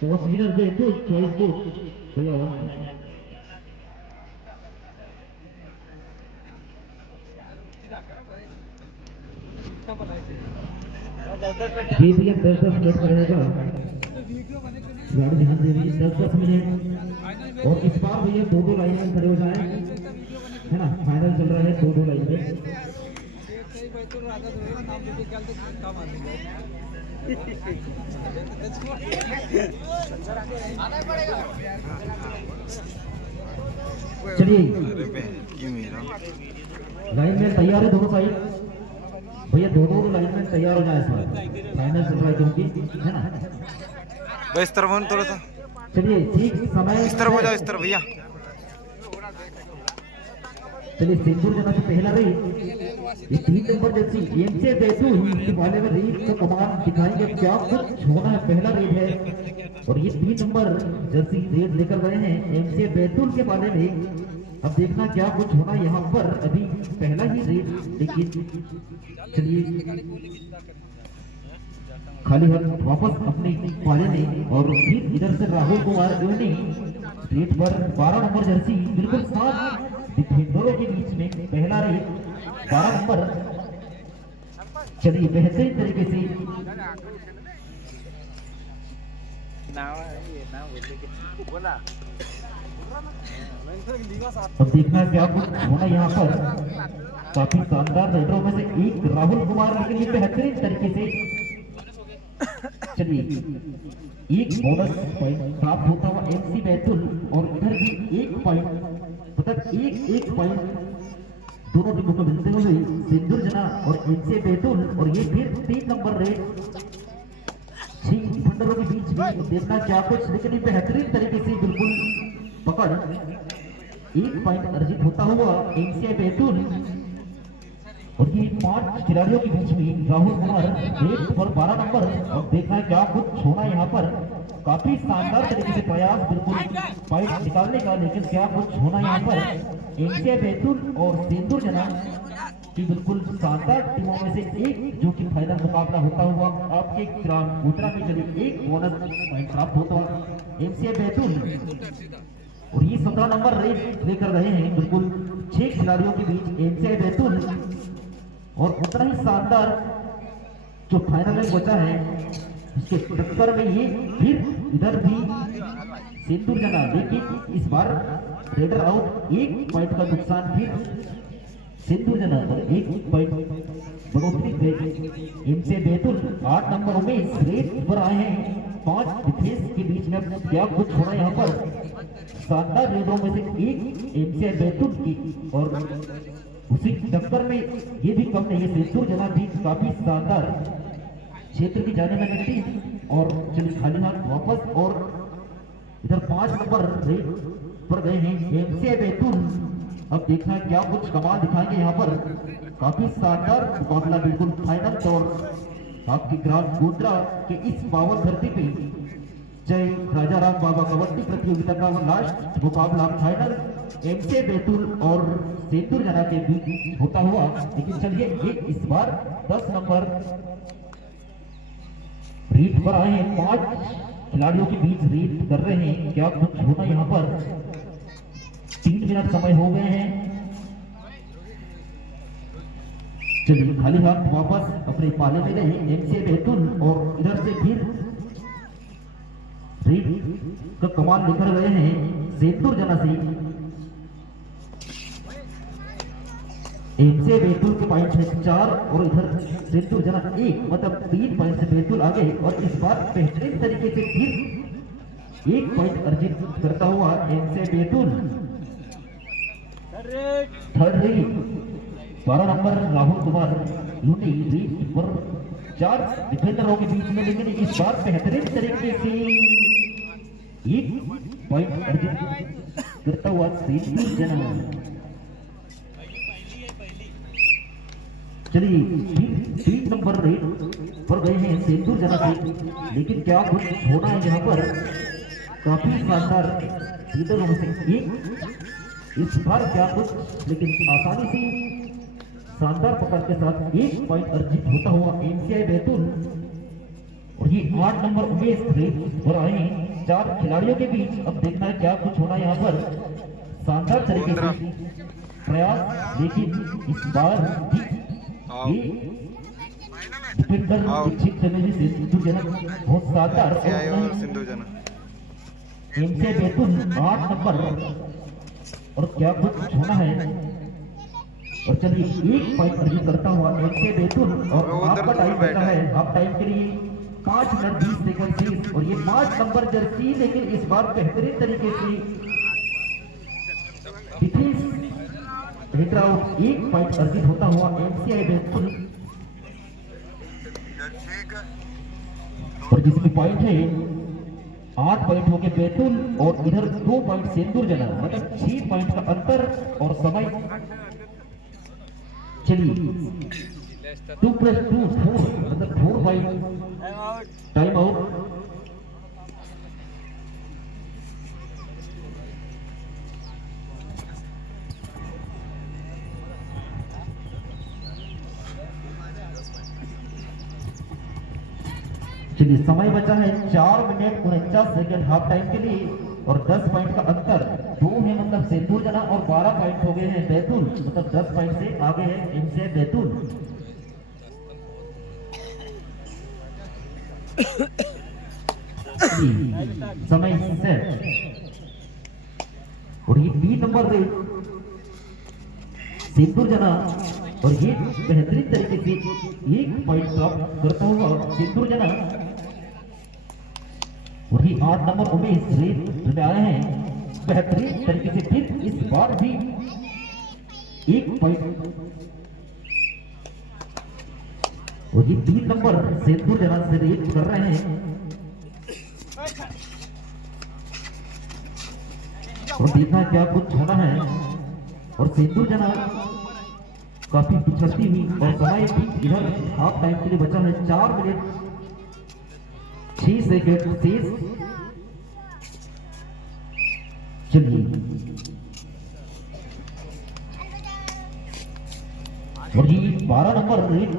Wasminer itu choice book. KPF 10 minute करेगा। गाड़ी ध्यान दे दीजिए 10 मिनट और इस बार भैया दो लाइन में खड़े हो जाए है ना। फाइनल चल रहा है दो लाइन में। चलिए लाइन में तैयार है दोनों साइड भैया दोनों लाइन में तैयार हो जाए। फाइनल चल रहा है क्योंकि है ना। इस तरफ हो थोड़ा सा। चलिए ठीक समय इस तरफ हो जाओ इस तरफ भैया। चलिए सिंदूर जना से पहला रही ये 3 नंबर जर्सी एमसे बैतूल के वाले में रेड का कमाल दिखाएंगे क्या कुछ होना है। पहला रेड है और ये 3 नंबर जर्सी रेड लेकर गए हैं एमसे बैतूल के वाले में। अब देखना क्या कुछ होना यहाँ पर। अभी पहला ही रेड लेकिन चलिए खाली हाथ वापस अपने पाले में और फिर इधर से राहुल कुमार ने रेड पर 12 नंबर जर्सी बिल्कुल साथ डिफेंडरों के बीच में पहला रेड 12 नंबर। चलिए बेहतरीन तरीके से अब देखना क्या कुछ होना यहाँ पर। काफी शानदार रेडरों में से एक राहुल कुमार लेकिन ये बेहतरीन तरीके से चलिए एक बोनस पॉइंट प्राप्त होता हुआ एमसी बैतूल और इधर भी एक पॉइंट मतलब एक पॉइंट दोनों टीमों को मिलते हुए सिंदूर जना और एमसी बैतूल। और ये फिर 3 नंबर रेड 6 डिफेंडरों के बीच में। देखना क्या कुछ लेकिन ये बेहतरीन तरीके से बिल्कुल पकड़ एक पॉइंट अर्जित होता हुआ एमसी बैतूल। और ये 5 खिलाड़ियों के बीच में राहुल कुमार रेड पर 12 नंबर। और देखना क्या कुछ होना यहाँ पर। काफी शानदार तरीके से प्रयास बिल्कुल पॉइंट निकालने का लेकिन क्या कुछ होना यहाँ पर। एमसी बैतूल और सिंदूर जना की बिल्कुल शानदार टीमों में से एक जो कि फाइनल मुकाबला होता हुआ आपके ग्राउंड उत्तरा में चली एक बोनस पॉइंट प्राप्त होता हुआ एमसी बैतूल। और ये 17 नंबर रेड लेकर गए हैं बिल्कुल 6 खिलाड़ियों के बीच एमसी बैतूल। और उतना ही शानदार जो फाइनल में बचा है उसके टक्कर में ये फिर इधर भी सिंदूर जना लेकिन इस बार रेडर आउट। एक पॉइंट का नुकसान फिर सिंदूर जना और एक पॉइंट बढ़ोतरी एमसी बैतूल। 8 नंबरों में रेड पर आए हैं 5 डिफेंस के बीच में। क्या कुछ होना यहाँ पर। शानदार रेडरों में से एक एमसी बैतूल की और उसी टक्कर में ये भी कम नहीं है सिंदूर जना भी काफी शानदार क्षेत्र की जाने मानी टीम। और चलिए खाली हाथ वापस और इधर 5 नंबर रेड पर गए हैं एमसी बैतूल। अब देखना क्या कुछ कमाल दिखाएंगे यहाँ पर। काफी शानदार मुकाबला बिल्कुल फाइनल और आपकी ग्राउंड गोत्रा के इस पावन धरती पे जय राजा राम बाबा कबड्डी प्रतियोगिता का वो लास्ट मुकाबला फाइनल एमसी बैतूल और सिंदूर जना के बीच होता हुआ। लेकिन चलिए ये इस बार 10 नंबर रेड पर आए हैं 5 खिलाड़ियों के बीच रेड कर रहे हैं। क्या कुछ होना यहाँ पर। 3 मिनट समय हो गए हैं। चलिए खाली हाथ वापस अपने पाले में गए एमसी बैतूल और इधर से फिर रेड का कमाल लेकर गए हैं सिंदूर जना से। एमसी बैतूल के पॉइंट है 4 और इधर सिंदूर जना 1 मतलब 3 पॉइंट से बैतूल आगे। और इस बार बेहतरीन तरीके से फिर 1 पॉइंट अर्जित करता हुआ MC Betul. Third red 12 number Rahul Kumar UT red पर 4 डिफेंडरों के बीच में। लेकिन इस बार बेहतरीन तरीके से 1 पॉइंट अर्जित करता हुआ सिंदूर जना। चलिए 3 नंबर रेट पर गए हैं सिंदूर जना से, लेकिन क्या कुछ होना है यहाँ पर। काफी शानदार सीधे से एक इस बार क्या कुछ, लेकिन आसानी से शानदार पकड़ के साथ 1 पॉइंट अर्जित होता हुआ एमसीआई बैतूल। और ये 8 नंबर उमेश रेट हो रहे हैं 4 खिलाड़ियों के बीच। अब देखना है क्या कुछ होना यहाँ पर। शानदार तरीके से प्रयास, लेकिन इस बार ये डिफेंडर इच्छित करने में सिंधु जना बहुत शानदार और सिंधु जना एमसीआई बैतूल 8 नंबर। और क्या कुछ होना है। और चलिए 1 पॉइंट अर्जित करता हुआ एमसीआई बैतूल। और आपका टाइम बचा है हाफ टाइम के लिए 5 मिनट 20 सेकंड शेष। और ये 5 नंबर जर्सी, लेकिन इस बार बेहतरीन तरीके से डिफेंस हिट आउट 1 पॉइंट अर्जित होता हुआ एमसीआई बैतूल। और जिसकी पॉइंट है 8 पॉइंट हो गए बैतूल और इधर 2 पॉइंट सिंदूर जना, मतलब 6 पॉइंट का अंतर। और समय चलिए 2 + 2 4, मतलब 4 पॉइंट टाइम आउट। चलिए समय बचा है 4 मिनट 49 सेकंड हाफ टाइम के लिए। और 10 पॉइंट का अंतर 2 है, मतलब सिंदूर जना। और 12 पॉइंट हो गए हैं बैतूल, मतलब 10 पॉइंट से आगे है एमसीआई बैतूल। समय सेट। और ये 3 नंबर रेट सिंदूर जना। और ये बेहतरीन तरीके से 1 पॉइंट प्राप्त करता हुआ सिंदूर जना। और ये 8 नंबर उमेश रेट में आए हैं बेहतरीन तरीके से। फिर इस बार भी 1 पॉइंट। और ये 3 नंबर सिंदूर जना से रेट कर रहे हैं। और देखना क्या कुछ होना है। और सिंदूर जना काफी पिछड़ती हुई। और समय भी इधर हाफ टाइम के लिए बचा है 4 मिनट 6 सेकंड शेष। चलिए और ये 12 नंबर रेट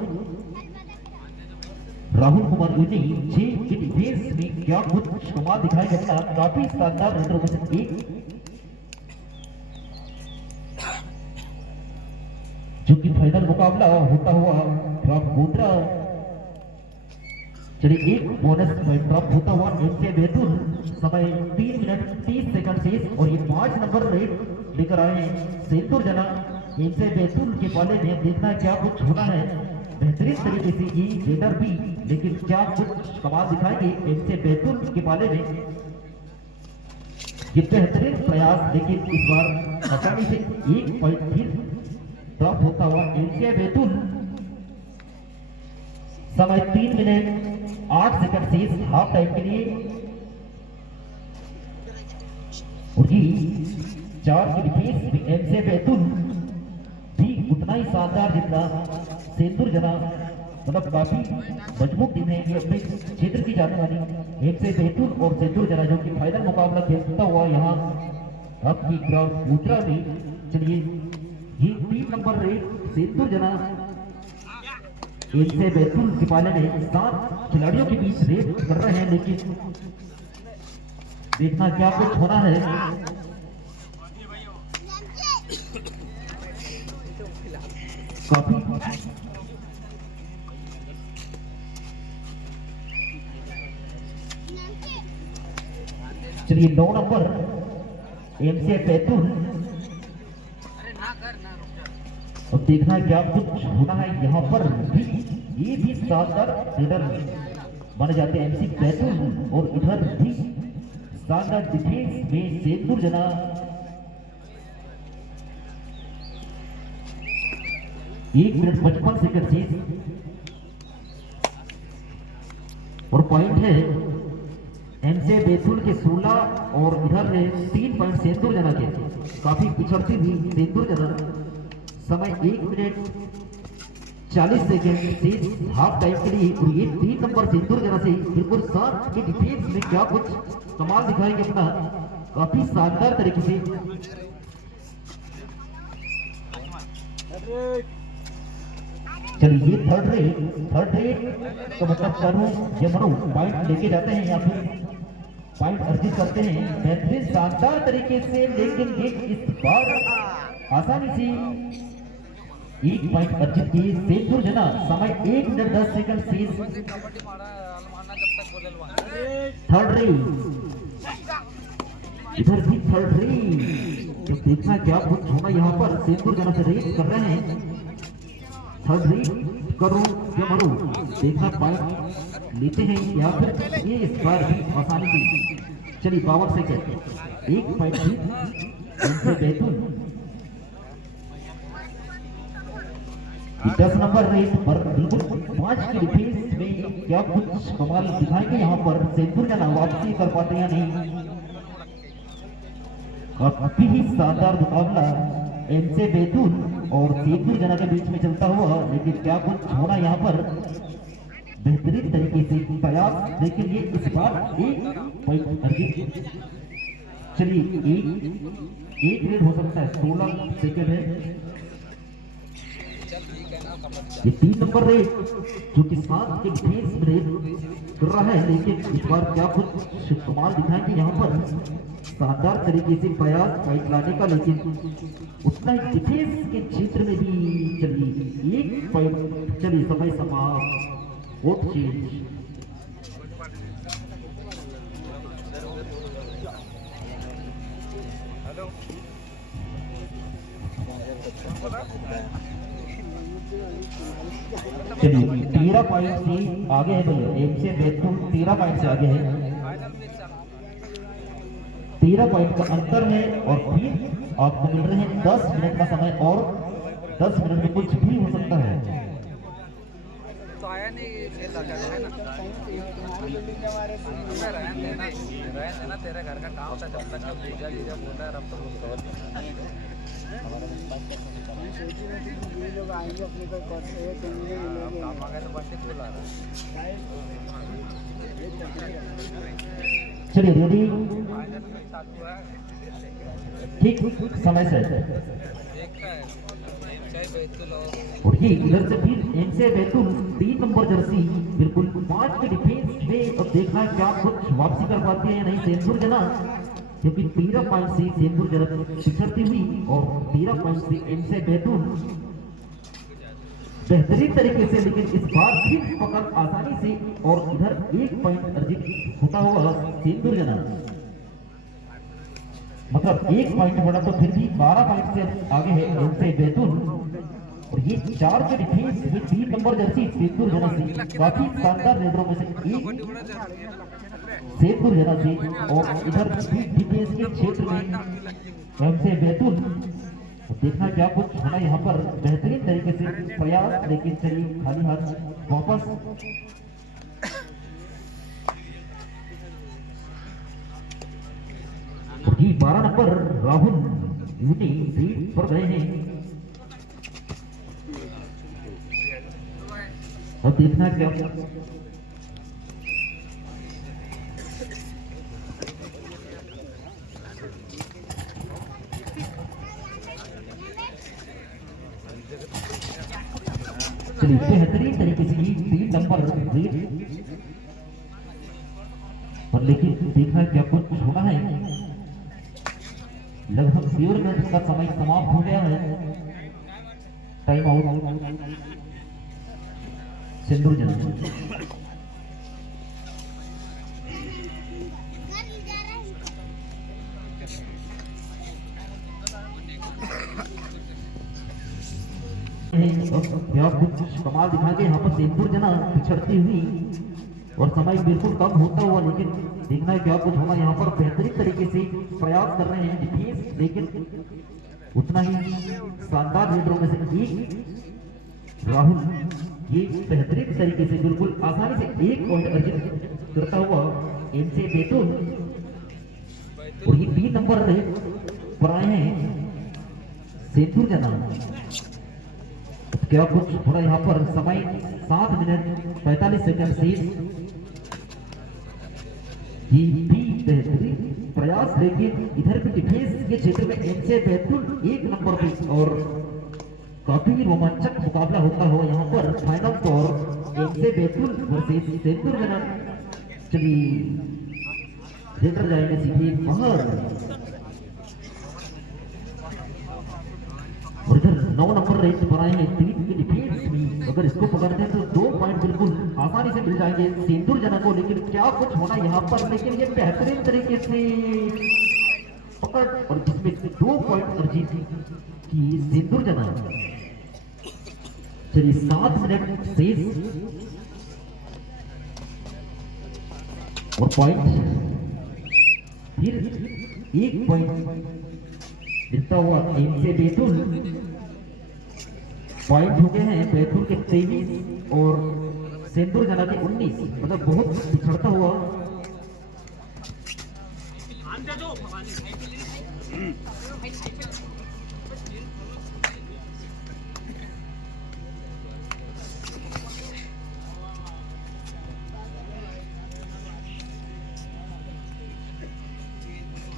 राहुल कुमार यूनी 6 की डिफेंस में क्या कुछ कमाल दिखाई देता। काफी शानदार इंटरवेंशन 1 जो कि फाइनल मुकाबला होता हुआ ड्रॉप मुद्रा। चलिए 1 बोनस पॉइंट ड्रॉप होता हुआ एमसीआई बैतूल। समय 3 मिनट 30 सेकंड शेष। और ये 5 नंबर रेट लेकर आए सिंदूर जना एमसीआई बैतूल के पाले में। देखना क्या कुछ होना है। बेहतरीन तरीके से ये रेडर भी, लेकिन क्या कुछ कमाल दिखाएंगे एमसीआई बैतूल के पाले में। ये बेहतरीन प्रयास, लेकिन इस बार आसानी से 1 पॉइंट फिर ड्रॉप होता हुआ एमसीआई बैतूल। समय 3 मिनट 8 सेकंड शेष हाफ टाइम के लिए। और ये 4 की डिफेंस में एमसीआई बैतूल भी उतना ही शानदार जितना सिंदूर जना। मतलब काफी मजबूत टीम है ये अपने क्षेत्र की जाने वाली एमसीआई बैतूल और सिंदूर जना, जो कि फाइनल मुकाबला खेलता हुआ यहाँ आपकी ग्राउंड उतरा में। चलिए ये 3 नंबर रेट सिंदूर जना एमसीआई बैतूल के पाले में 7 खिलाड़ियों के बीच रेट कर रहे हैं, लेकिन देखना क्या कुछ होना है। काफी चलिए 9 नंबर एमसीआई बैतूल। अब देखना क्या कुछ होना है यहाँ पर भी। ये भी शानदार रेडर माने जाते हैं एमसीआई बैतूल। और इधर भी शानदार डिफेंस में सिंदूर जना। एक मिनट 55 सेकंड शेष। और पॉइंट है एमसे बैतूल के 16 और इधर 3 पॉइंट सेंदूर जना के काफी पिछड़ती थी सेंदूर जना। समय 1 मिनट 40 सेकेंड से हाफ टाइम के लिए। और ये 3 नंबर सेंदूर जना से बिल्कुल साथ के डिफेंस में क्या कुछ कमाल दिखाएंगे अपना काफी शानदार तरीके से। चलिए थर्ड रेट तो मतलब करूं ये मनो पॉइंट लेके जाते हैं या फिर पॉइंट अर्जित करते हैं बेहतरीन शानदार तरीके से। लेकिन ये इस बार आसानी से 1 पॉइंट अर्जित किए सेंदूर जना। समय 1 मिनट 10 सेकंड से थर्ड रेट। इधर भी थर्ड रेट तो देखना क्या कुछ होना यहाँ पर। सेंदूर जना से रेस कर रहे हैं। थर्ड रेट करो या मरो देखना पॉइंट लेते हैं या फिर ये इस बार भी आसानी से। चलिए 52 सेकंड 1 पॉइंट एमसे बैतूल 10 नंबर रेट पर बिल्कुल 5 की डिफेंस में क्या कुछ कमाल दिखाएंगे यहाँ पर। सेंदूर जना वापसी कर पाते या नहीं। काफी ही शानदार मुकाबला एमसे बैतूल और सेंदूर जना के बीच में चलता हुआ। लेकिन क्या कुछ होना यहाँ पर बेहतरीन तरीके से प्रयास। लेकिन ये इस बार 1 पॉइंट अर्जित। चलिए एक रेट हो सकता है 16 सेकेंड है। ये 3 नंबर रेट जो कि 7 के डिफेंस में रेट कर रहा है। लेकिन इस बार क्या कुछ कमाल दिखाएंगे यहाँ पर शानदार तरीके से प्रयास फाइट लाने का। लेकिन उतना ही डिफेंस के क्षेत्र में भी। चलिए 1 पॉइंट। चलिए समय समाप्त। Vote change. चलिए 13 पॉइंट से आगे है भैया। एमसे बैतूल 13 पॉइंट से आगे है। 13 पॉइंट का अंतर है। और फिर आपको मिल रहे हैं 10 मिनट का समय। और 10 मिनट में कुछ भी हो सकता है। तो आया नहीं फेल लगा है ना। रहने देना तेरे घर का काम था जब तक जीजा जीजा बोल रहा है अब तो लोग आएंगे अपने को काम आ गए तो बस खुला रहा है। चलिए रेडी ठीक समय से। और ये इधर से फिर एमसे बैतूल 3 नंबर जर्सी बिल्कुल 5 के डिफेंस में। अब देखना क्या कुछ वापसी कर पाती है या नहीं सेंदूर जना। क्योंकि 13 पॉइंट से सेंदूर जना पिछड़ती हुई और 13 पॉइंट से एमसे बैतूल बेहतरीन तरीके से। लेकिन इस बार फिर पकड़ आसानी से। और इधर 1 पॉइंट अर्जित होता हुआ सेंदूर जना। मतलब 1 पॉइंट बढ़ा तो फिर भी 12 पॉइंट से आगे है एमसे बैतूल। और ये 4 के डिफेंस में 3 नंबर जर्सी सेंदूर जना से काफी शानदार रेडरों में से एक सेंदूर जना से। और इधर डिफेंस के क्षेत्र में एमसे बैतूल। देखना क्या कुछ होना यहाँ पर बेहतरीन तरीके से प्रयास। लेकिन चलिए खाली हाथ वापस। जी 12 नंबर राहुल यूटी लीड पर गए हैं। और देखना क्या बेहतरीन तरीके से 3 नंबर रेट। और लेकिन देखना क्या कुछ होना है। लगभग 0 मिनट का समय समाप्त हो गया है। टाइम आउट सेंदूर जना। कुछ कमाल दिखा के यहाँ पर सेंदूर जना पिछड़ती हुई। और समय बिल्कुल कम होता हुआ। लेकिन देखना है क्या कुछ होगा यहाँ पर। बेहतरीन तरीके से प्रयास कर रहे हैं डिफेंस। लेकिन उतना ही शानदार लीडरों में से एक राहुल ये बेहतरीन तरीके से बिल्कुल आसानी से 1 पॉइंट अर्जित करता हुआ एमसी बैतूल और ये 3 नंबर पर आए हैं सिंदूर जना। क्या कुछ थोड़ा यहाँ पर समय 7 मिनट 45 सेकंड से ये भी बेहतरीन प्रयास, लेकिन इधर भी डिफेंस के क्षेत्र में एमसी बैतूल 1 नंबर पे और काफी रोमांचक मुकाबला होता हो यहाँ पर फाइनल पर एमसी बैतूल वर्सेस सिंदूर जना। चलिए लेकर जाएंगे सीधे बाहर और इधर 9 नंबर रेंज पर आए हैं 3 की डिफेंस में। अगर इसको पकड़ते हैं तो 2 पॉइंट बिल्कुल आसानी से मिल जाएंगे सिंदूर जना को, लेकिन क्या कुछ होना यहाँ पर, लेकिन ये बेहतरीन तरीके से पकड़ और जिसमें 2 पॉइंट अर्जित की सिंदूर जना। चलिए 7 मिनट शेष और पॉइंट फिर 1 पॉइंट मिलता हुआ एमसी बैतूल। पॉइंट हो गए हैं बैतूल के 23 और सिंदूर जना के 19, मतलब बहुत पिछड़ता हुआ।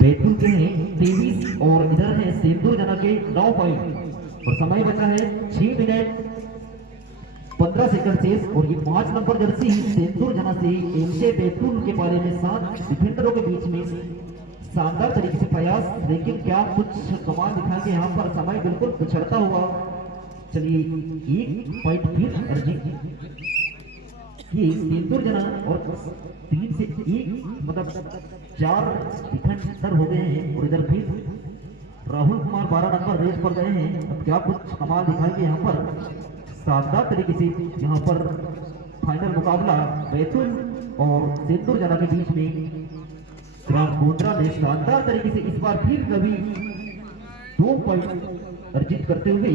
बैतूल के हैं 23 और इधर है सिंदूर जना के 9 पॉइंट और समय बचा है 6 मिनट 15 सेकंड शेष। और ये 5 नंबर जर्सी सिंदूर जना से एमसी बैतूल के बारे में 7 डिफेंडरों के बीच में शानदार तरीके से प्रयास, लेकिन क्या कुछ कमाल दिखाएंगे यहाँ पर, समय बिल्कुल पिछड़ता हुआ। चलिए 1 पॉइंट फिर अर्जित ये सिंदूर जना और 3 से 1 मतलब 4 डिफेंडर हो गए हैं और इधर फिर राहुल कुमार 12 नंबर रेस पर गए हैं। अब क्या कुछ कमाल दिखाएंगे यहाँ पर, शानदार तरीके से यहाँ पर फाइनल मुकाबला बैतूल और सिंदूर जना के बीच में ग्राम गोंडरा ने शानदार तरीके से इस बार फिर कभी 2 पॉइंट अर्जित करते हुए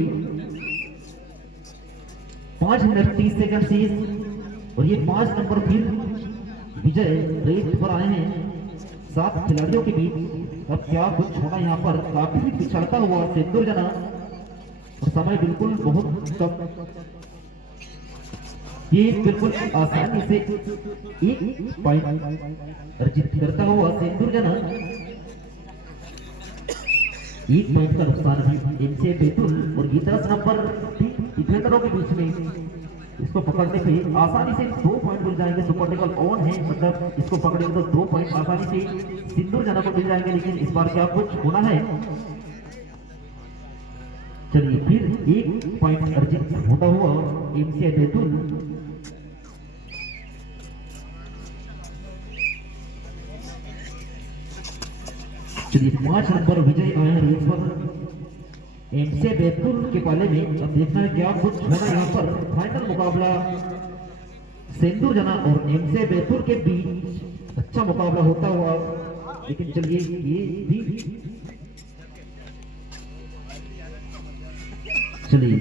5 मिनट 30 सेकंड शेष और ये 5 नंबर फिर विजय रेस पर आए हैं 7 खिलाड़ियों के बीच। अब क्या कुछ होगा यहाँ पर, काफी पिछड़ता हुआ सिंदूर जना और समय बिल्कुल बहुत कम। ये बिल्कुल आसानी से 1 पॉइंट अर्जित करता हुआ सिंदूर जना। 1 पॉइंट का नुकसान भी एमसी बैतूल और ये 10 नंबर डिफेंडरों के बीच में इसको पकड़ने पे आसानी से 2 पॉइंट मिल जाएंगे। सुपर टेकल ऑन है, मतलब इसको पकड़ेंगे तो 2 पॉइंट आसानी से सिंदूर जना को मिल जाएंगे, लेकिन इस बार क्या कुछ होना है। चलिए फिर 1 पॉइंट अर्जित होता हुआ एमसी बैतूल। चलिए 5 नंबर विजय आए हैं रेस पर एमसी बैतूल के पाले में। अब देखना है क्या कुछ होना यहाँ पर, फाइनल मुकाबला सिंदूर जना और एमसी बैतूल के बीच अच्छा मुकाबला होता हुआ। लेकिन चलिए ये भी चलिए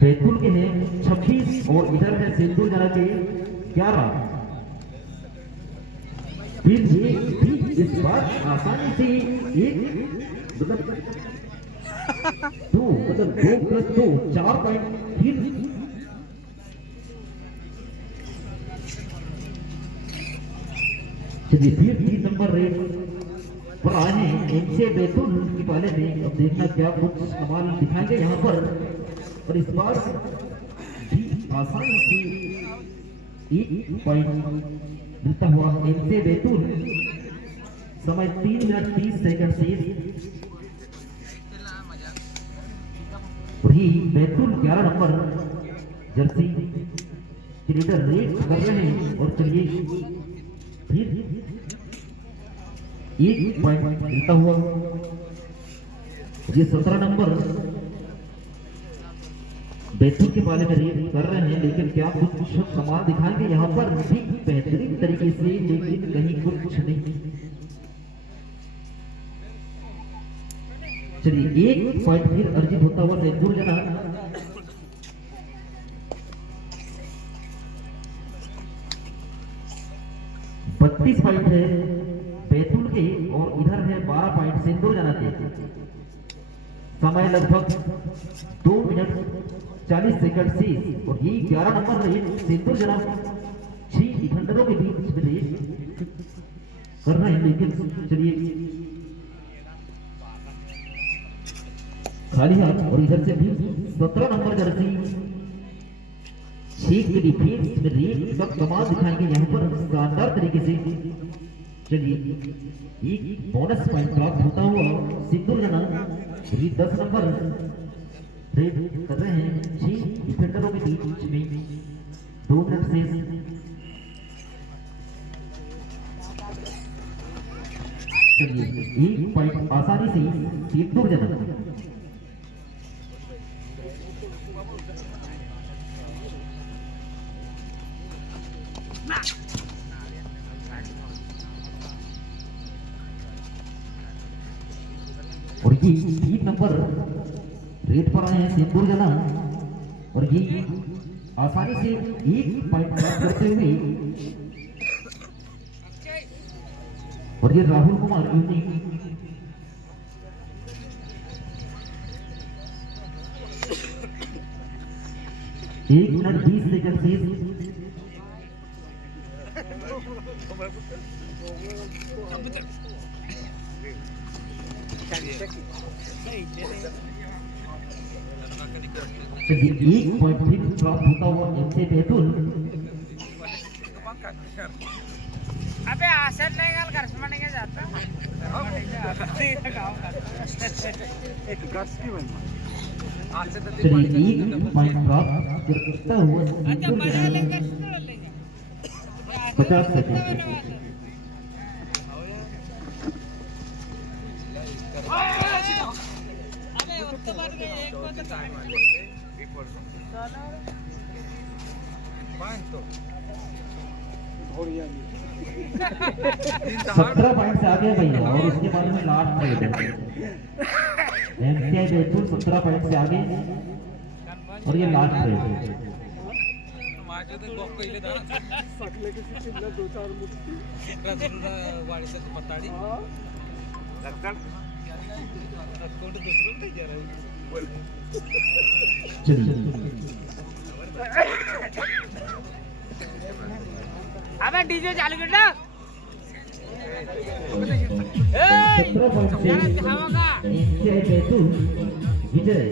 बैतूल के हैं 26 और इधर है सिंदूर जना के 11। फिर ये भी इस बार आसानी से 1 मतलब 2 + 2 4 पॉइंट फिर चलिए फिर 3 नंबर रेट पर आए हैं एमसी बैतूल के पाले में। अब देखना क्या कुछ कमाल दिखाएंगे यहाँ पर, और इस बार भी आसानी से 1 पॉइंट मिलता हुआ एमसी बैतूल। समय 3 मिनट 30 सेकंड शेष। वही Betul 11 number Jersey cricketer red कर रहे हैं और चलिए फिर 1 पॉइंट मिलता हुआ। ये 17 नंबर बैतूल के बारे में रेड कर रहे हैं, लेकिन क्या कुछ कमाल दिखाएंगे यहाँ पर भी बेहतरीन तरीके से, लेकिन कहीं कुछ नहीं। चलिए 1 पॉइंट फिर अर्जित होता हुआ सिंदूर जना। 32 पॉइंट है बैतूल के और इधर है 12 पॉइंट सिंदूर जना के। समय लगभग 2 मिनट 40 सेकंड से और ये 11 नंबर रेस सिंदूर जना 6 डिफेंडरों के बीच में रेस कर रहे हैं, लेकिन चलिए खाली हाथ। और इधर से भी 17 नंबर जर्सी 6 के डिफेंस में रेस का कमाल दिखाएंगे यहाँ पर शानदार तरीके से। चलिए एक बोनस पॉइंट प्राप्त होता हुआ सिंदूर जना 10 नंबर रेस कर रहे हैं 6 डिफेंडरों के बीच में 2 मिनट से। चलिए एक पॉइंट आसानी से सिंदूर जना। और ये 3 नंबर रेट पर आए हैं सिंदूर जना और ये आसानी से एक पॉइंट प्राप्त करते हुए। और ये Rahul Kumar unique 1 minute 20 second से चलिए एक पॉइंट फिर प्राप्त होता हुआ एमसी बैतूल। अबे आसर नहीं गल घर में नहीं जाता चलिए एक पॉइंट प्राप्त करता हुआ 50 सेकंड। सत्रह पॉइंट से आगे भैया और उसके बाद में लास्ट रेट है एमसीआई बैतूल 17 पॉइंट से आगे और ये लास्ट रेट है। अबे डीजे चालू कर ना 17 पॉइंट से एमसीआई बैतूल विजय।